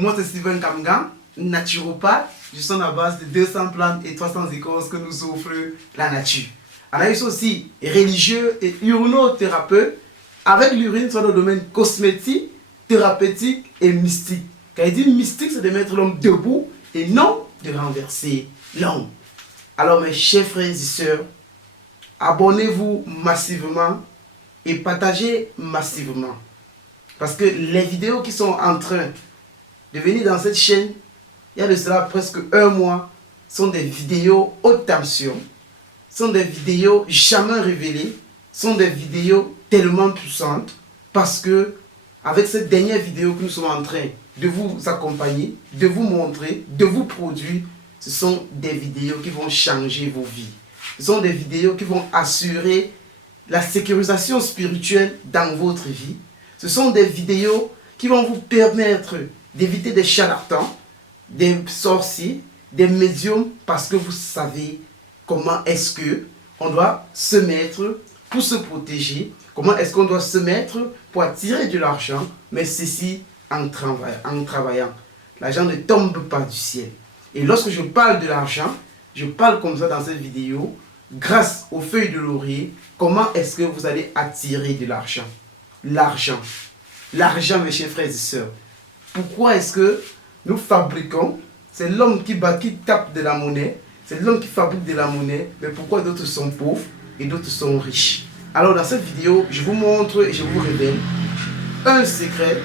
Moi, c'est Steven Kamgan, naturopathe. Je suis à la base de 200 plantes et 300 écorces que nous offre la nature. Alors, je suis aussi religieux et urinothérapeute. Avec l'urine, sur le domaine cosmétique, thérapeutique et mystique. Quand il dit mystique, c'est de mettre l'homme debout et non de renverser l'homme. Alors, mes chers frères et sœurs, abonnez-vous massivement et partagez massivement. Parce que les vidéos qui sont en train de venir dans cette chaîne, il y a de cela presque un mois, sont des vidéos haute tension, sont des vidéos jamais révélées, sont des vidéos tellement puissantes parce que avec cette dernière vidéo que nous sommes en train de vous accompagner, de vous montrer, de vous produire, ce sont des vidéos qui vont changer vos vies. Ce sont des vidéos qui vont assurer la sécurisation spirituelle dans votre vie. Ce sont des vidéos qui vont vous permettre d'éviter des charlatans, des sorciers, des médiums, parce que vous savez comment est-ce que on doit se mettre pour se protéger, comment est-ce qu'on doit se mettre pour attirer de l'argent, mais ceci en travaillant. L'argent ne tombe pas du ciel. Et lorsque je parle de l'argent, je parle comme ça dans cette vidéo, grâce aux feuilles de laurier, comment est-ce que vous allez attirer de l'argent. L'argent. L'argent, mes chers frères et sœurs. Pourquoi est-ce que nous fabriquons? C'est l'homme qui tape de la monnaie, c'est l'homme qui fabrique de la monnaie, mais pourquoi d'autres sont pauvres et d'autres sont riches? Alors dans cette vidéo, je vous montre et je vous révèle un secret,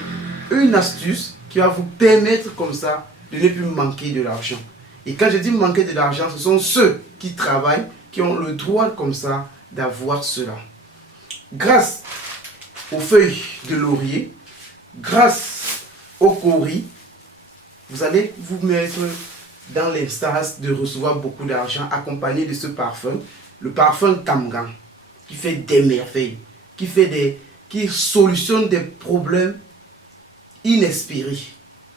une astuce qui va vous permettre comme ça de ne plus manquer de l'argent. Et quand je dis manquer de l'argent, ce sont ceux qui travaillent, qui ont le droit comme ça d'avoir cela. Grâce aux feuilles de laurier, grâce au cori, vous allez vous mettre dans l'instance de recevoir beaucoup d'argent accompagné de ce parfum, le parfum Kamgan, qui fait des merveilles, qui solutionne des problèmes inespérés,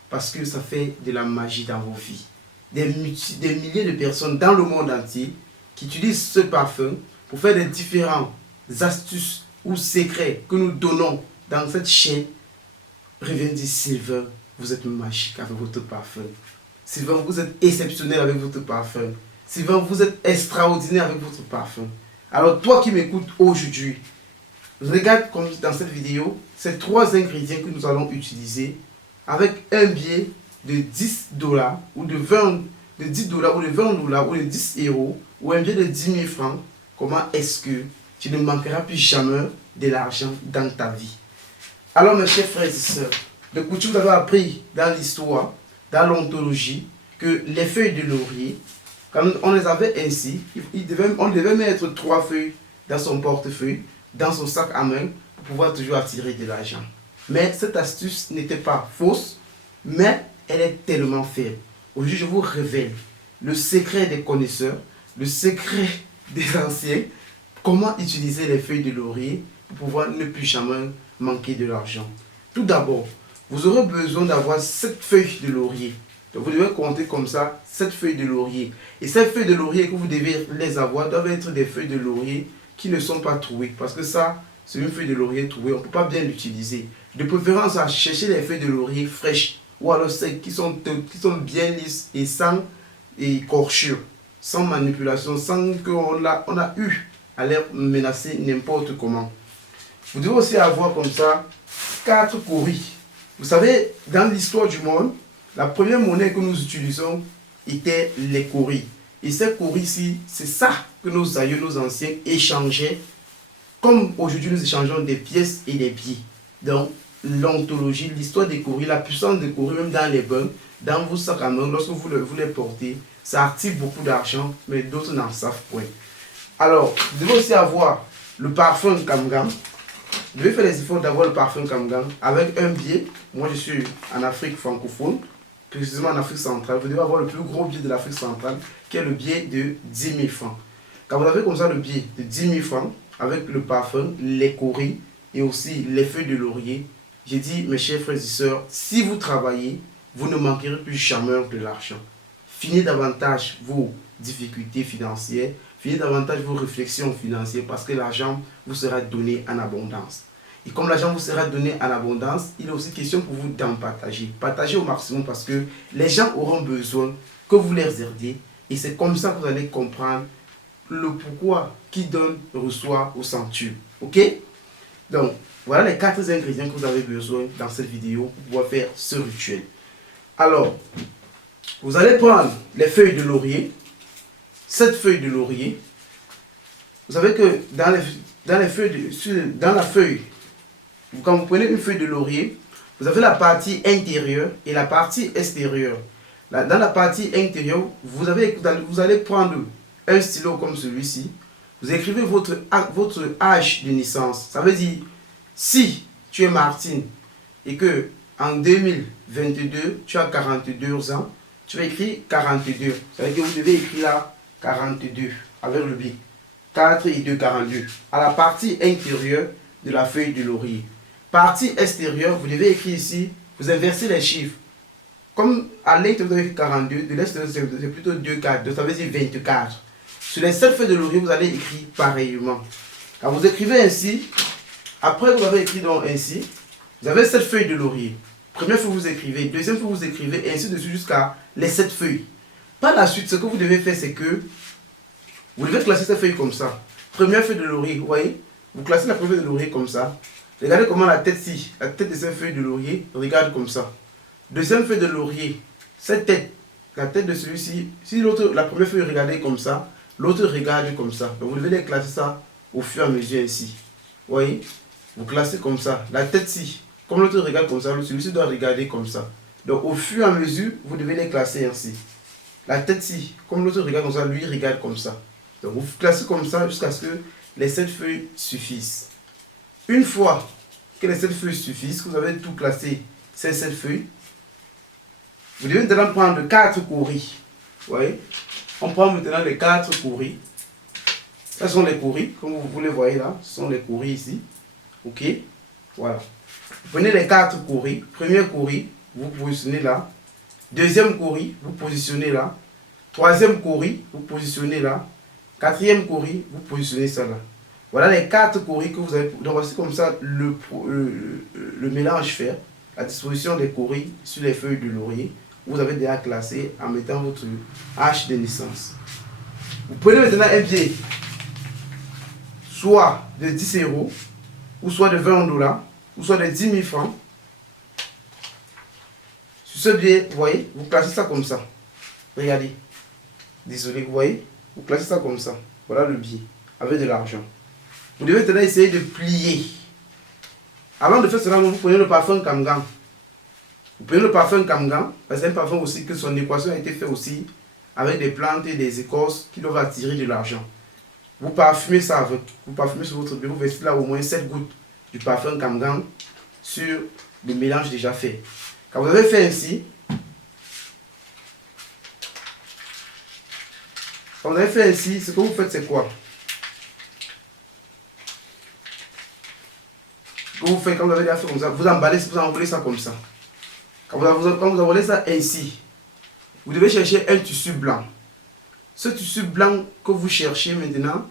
parce que ça fait de la magie dans vos vies. Des milliers de personnes dans le monde entier qui utilisent ce parfum pour faire des différentes astuces ou secrets que nous donnons dans cette chaîne. Reviens dire Sylvain, vous êtes magique avec votre parfum. Sylvain, vous êtes exceptionnel avec votre parfum. Sylvain, vous êtes extraordinaire avec votre parfum. Alors toi qui m'écoutes aujourd'hui, regarde comme dans cette vidéo, ces 3 ingrédients que nous allons utiliser avec un billet de 10 dollars ou de 20 de 10 dollars ou de 20 dollars ou de 10 euros ou un billet de 10 000 francs. Comment est-ce que tu ne manqueras plus jamais de l'argent dans ta vie? Alors mes chers frères et sœurs, de coutume vous avez appris dans l'histoire, dans l'ontologie, que les feuilles de laurier, quand on les avait ainsi, on devait mettre 3 feuilles dans son portefeuille, dans son sac à main, pour pouvoir toujours attirer de l'argent. Mais cette astuce n'était pas fausse, mais elle est tellement faible. Aujourd'hui, je vous révèle le secret des connaisseurs, le secret des anciens, comment utiliser les feuilles de laurier pour pouvoir ne plus jamais manquer de l'argent. Tout d'abord, vous aurez besoin d'avoir 7 feuilles de laurier. Donc vous devez compter comme ça, 7 feuilles de laurier. Et ces feuilles de laurier que vous devez les avoir doivent être des feuilles de laurier qui ne sont pas trouées. Parce que ça, c'est une feuille de laurier trouée, on ne peut pas bien l'utiliser. De préférence à chercher les feuilles de laurier fraîches ou alors celles qui sont bien lisses et sans écorchure, sans manipulation, sans qu'on a eu à les menacer n'importe comment. Vous devez aussi avoir comme ça 4 coris. Vous savez, dans l'histoire du monde, la première monnaie que nous utilisons était les coris. Et ces coris-ci, c'est ça que nos aïeux, nos anciens échangeaient. Comme aujourd'hui nous échangeons des pièces et des billets. Donc, l'ontologie, l'histoire des coris, la puissance des coris, même dans les bains, dans vos sacs à main, lorsque vous les portez, ça attire beaucoup d'argent, mais d'autres n'en savent point. Alors, vous devez aussi avoir le parfum Kamgan. Vous devez faire les efforts d'avoir le parfum Kamgan avec un billet. Moi, je suis en Afrique francophone, précisément en Afrique centrale. Vous devez avoir le plus gros billet de l'Afrique centrale, qui est le billet de 10 000 francs. Quand vous avez comme ça le billet de 10 000 francs, avec le parfum, les coris et aussi les feuilles de laurier, j'ai dit, mes chers frères et sœurs, si vous travaillez, vous ne manquerez plus jamais de l'argent. Finissez davantage vos difficultés financières, finissez davantage vos réflexions financières parce que l'argent vous sera donné en abondance. Et comme l'argent vous sera donné en abondance, il est aussi question pour vous d'en partager. Partagez au maximum parce que les gens auront besoin que vous les aidiez. Et c'est comme ça que vous allez comprendre le pourquoi qui donne reçoit au centuple. Ok? Donc, voilà les 4 ingrédients que vous avez besoin dans cette vidéo pour pouvoir faire ce rituel. Alors, vous allez prendre les feuilles de laurier. Cette feuille de laurier, vous savez que dans la feuille, quand vous prenez une feuille de laurier, vous avez la partie intérieure et la partie extérieure. Dans la partie intérieure, vous allez prendre un stylo comme celui-ci. Vous écrivez votre âge de naissance. Ça veut dire, si tu es Martine et que en 2022, tu as 42 ans, tu vas écrire 42. Ça veut dire que vous devez écrire là 42 avec le bic. 4 et 2, 42. À la partie intérieure de la feuille de laurier. Partie extérieure, vous devez écrire ici, vous inversez les chiffres. Comme à l'intérieur, vous avez écrit 42, de l'extérieur, c'est plutôt 2, 4, donc ça veut dire 24. Sur les 7 feuilles de laurier, vous allez écrire pareillement. Quand vous écrivez ainsi, après vous avez écrit donc ainsi, vous avez 7 feuilles de laurier. Première fois, vous écrivez, deuxième fois, vous écrivez, et ainsi de suite jusqu'à les 7 feuilles. Par la suite, ce que vous devez faire, c'est que vous devez classer cette feuille comme ça. Première feuille de laurier, vous voyez, vous classez la première feuille de laurier comme ça. Regardez comment la tête de cette feuille de laurier regarde comme ça. Deuxième feuille de laurier, cette tête, la tête de celui-ci, si la première feuille regardait comme ça, l'autre regarde comme ça. Donc vous devez les classer ça au fur et à mesure ici. Vous voyez, vous classez comme ça. La tête-ci, comme l'autre regarde comme ça, celui-ci doit regarder comme ça. Donc au fur et à mesure, vous devez les classer ainsi. La tête-ci, comme l'autre regarde comme ça, lui regarde comme ça. Donc vous classez comme ça jusqu'à ce que les 7 feuilles suffisent. Une fois que les 7 feuilles suffisent, que vous avez tout classé, ces 7 feuilles, vous devez maintenant prendre 4 courris. Vous voyez? On prend maintenant les 4 courris. Ce sont les courris, comme vous les voyez là. Ce sont les courris ici. Ok? Voilà. Vous prenez les 4 courris. Premier courri, vous positionnez là. Deuxième courri, vous positionnez là. Troisième courri, vous positionnez là. Quatrième courri, vous positionnez ça là. Voilà les 4 courris que vous avez. Donc voici comme ça le mélange fait. La disposition des courris sur les feuilles de laurier. Vous avez déjà classé en mettant votre âge de naissance. Vous prenez maintenant un billet, soit de 10 euros, ou soit de 20 $, ou soit de 10 000 francs. Sur ce billet, vous voyez, vous classez ça comme ça. Regardez. Désolé, vous voyez, vous classez ça comme ça. Voilà le billet, avec de l'argent. Vous devez maintenant essayer de plier. Avant de faire cela, vous prenez le parfum Kamgam. Vous prenez le parfum Kamgam, parce que c'est un parfum aussi que son équation a été faite aussi avec des plantes et des écorces qui doivent attirer de l'argent. Vous parfumez ça avec, vous parfumez sur votre bureau, vous versez là au moins 7 gouttes du parfum Kamgam sur le mélange déjà fait. Quand vous avez fait ainsi, ce que vous faites c'est quoi? Ce que vous faites quand vous avez déjà fait comme ça, vous enroulez ça comme ça. Quand vous enroulez ça ainsi, vous devez chercher un tissu blanc. Ce tissu blanc que vous cherchez maintenant,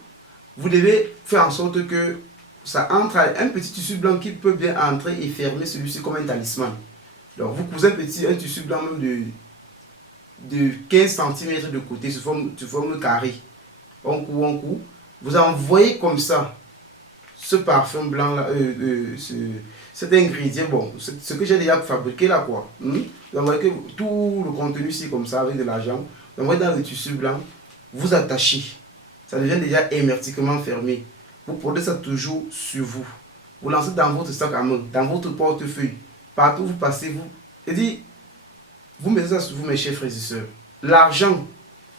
vous devez faire en sorte que ça entre, un petit tissu blanc qui peut bien entrer et fermer celui-ci comme un talisman. Donc vous cousez un tissu blanc même de 15 cm de côté sous forme carré. On coud. Vous envoyez comme ça ce parfum blanc là, cet ingrédient, bon, ce que j'ai déjà fabriqué là quoi. Vous envoyez tout le contenu ici comme ça avec de l'argent. Vous envoyez dans le tissu blanc, vous attachez. Ça devient déjà hermétiquement fermé. Vous portez ça toujours sur vous. Vous lancez dans votre sac à main, dans votre portefeuille. Partout où vous passez, vous mettez ça sur vous, mes chers frères et sœurs. L'argent,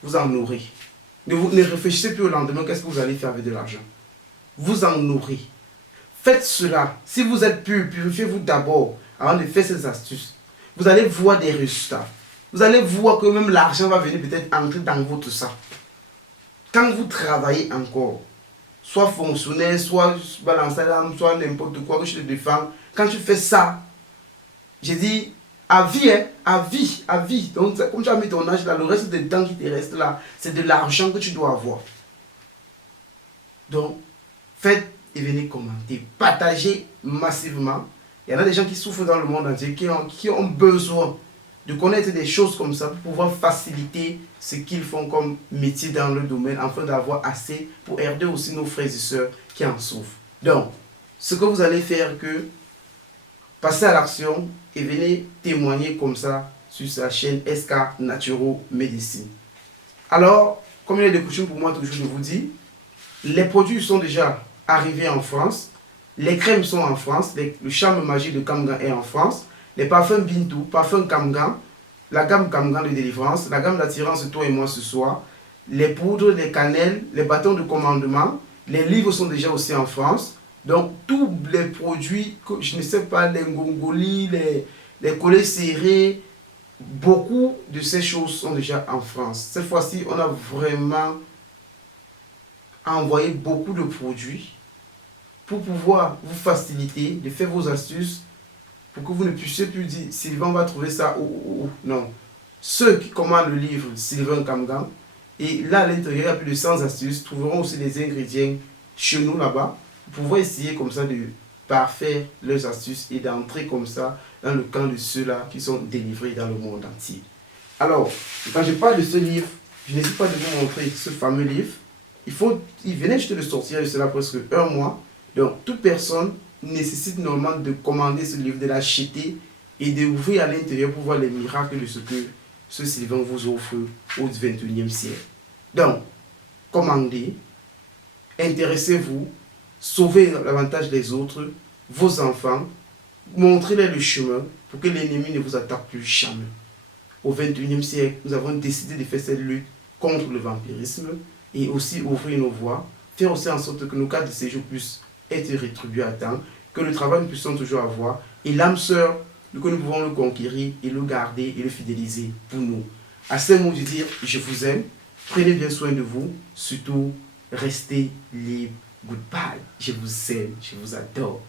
vous en aurez. Ne réfléchissez plus au lendemain, qu'est-ce que vous allez faire avec de l'argent. Vous en aurez. Faites cela. Si vous êtes pur, purifiez-vous d'abord avant de faire ces astuces. Vous allez voir des résultats. Vous allez voir que même l'argent va venir peut-être entrer dans votre sac. Quand vous travaillez encore, soit fonctionnaire, soit balancer l'âme, soit n'importe quoi que je te défends, quand tu fais ça, j'ai dit à vie, hein, à vie. Donc, comme tu as mis ton âge là, le reste des temps qui te reste là, c'est de l'argent que tu dois avoir. Donc, faites et venez commenter. Partagez massivement. Il y en a des gens qui souffrent dans le monde entier, qui ont besoin de connaître des choses comme ça pour pouvoir faciliter ce qu'ils font comme métier dans le domaine, afin d'avoir assez pour aider aussi nos frères et sœurs qui en souffrent. Donc, ce que vous allez faire, que passez à l'action et venez témoigner comme ça sur sa chaîne SK Naturo Médecine. Alors, comme il est de coutume pour moi toujours, je vous dis, les produits sont déjà arrivés en France, les crèmes sont en France, le charme magique de Kamgan est en France, les parfums Bintou, parfums Kamgan, la gamme Kamgan de délivrance, la gamme d'attirance Toi et moi ce soir, les poudres, les cannelles, les bâtons de commandement, les livres sont déjà aussi en France. Donc, tous les produits, je ne sais pas, les ngongolis, les collets serrés, beaucoup de ces choses sont déjà en France. Cette fois-ci, on a vraiment envoyé beaucoup de produits pour pouvoir vous faciliter de faire vos astuces, pour que vous ne puissiez plus dire Sylvain va trouver ça ou. Non. Ceux qui commandent le livre Sylvain Kamgan, et là à l'intérieur, il y a plus de 100 astuces, trouveront aussi des ingrédients chez nous là-bas, pour pouvoir essayer comme ça de parfaire leurs astuces et d'entrer comme ça dans le camp de ceux-là qui sont délivrés dans le monde entier. Alors, quand je parle de ce livre, je n'hésite pas de vous montrer ce fameux livre. Il venait juste de sortir, de cela presque un mois. Donc, toute personne nécessite normalement de commander ce livre, de l'acheter et d'ouvrir à l'intérieur pour voir les miracles de ce que ce Sylvain vous offre au XXIe siècle. Donc, commandez, intéressez-vous, sauvez l'avantage des autres, vos enfants, montrez-les le chemin pour que l'ennemi ne vous attaque plus jamais. Au XXIe siècle, nous avons décidé de faire cette lutte contre le vampirisme et aussi ouvrir nos voies, faire aussi en sorte que nos cas de séjour puissent être rétribués à temps, que le travail nous puissions toujours avoir, et l'âme sœur, que nous pouvons le conquérir et le garder et le fidéliser pour nous. À ce mot de dire, je vous aime, prenez bien soin de vous, surtout, restez libre. Goodbye, je vous aime, je vous adore.